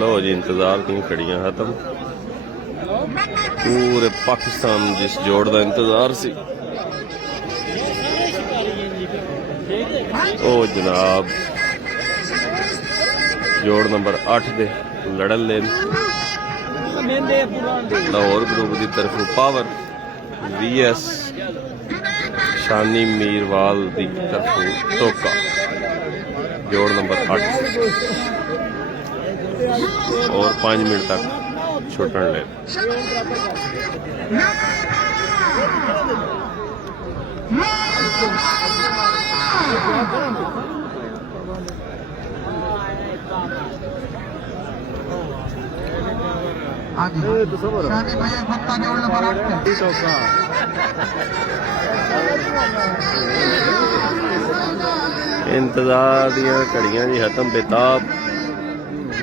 लो जी इंतजार दी खड़ियां खत्म। पूरे पाकिस्तान जिस जोड़ का इंतजार सी ओ जनाब जोड़ नंबर 8 दे लड़न लेन लाहौर ग्रुप की तरफ पावर VS शानी मीरवाल की तरफ टोका जोड़ नंबर 8 और 5 मिनट तक छुटन ले। इंतजार दियां घड़ियां जी खत्म बेताब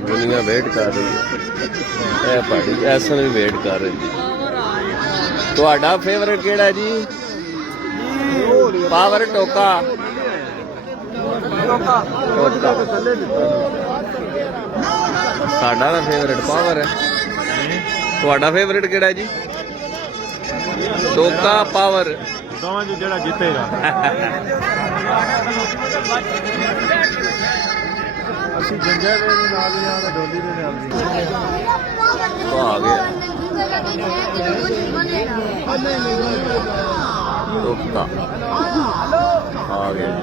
दुनिया वेट कर रही है। भाई ऐसा भी वेट कर रही है। तुहाडा फेवरेट केड़ा जी? पावर टोका साडा ना फेवरेट पावर है। तुहाडा फेवरेट केड़ा जी? टोका पावर जेड़ा जीतेगा तो आ गया टोका आ गया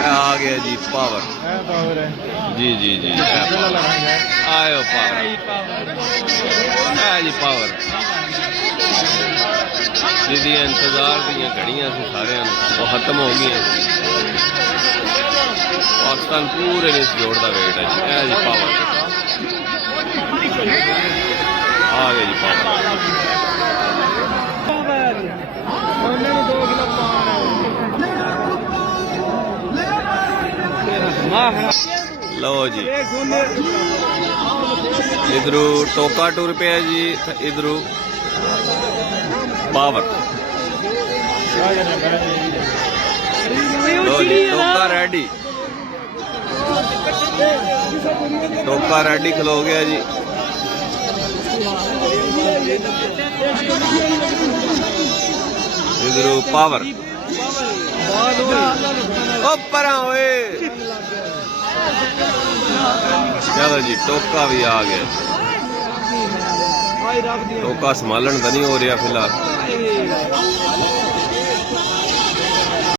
आ गया जी पावर जी जी जी आयो पावर जी पावर जिहदी इंतजार दी घड़ियां सी सारे वो खत्म हो गई। पाकिस्तान पूरे इस जोड़ का वेट है जी पावर आ गया जी पावर। लो जी इधरू टोका टूर पे है जी इधरू पावर। लो जी टोका रेडी खलो गया जी। इधरू पावर परा हुए। चलो जी टोका भी आ गया। टोका संभालन तो नहीं हो रहा फिलहाल।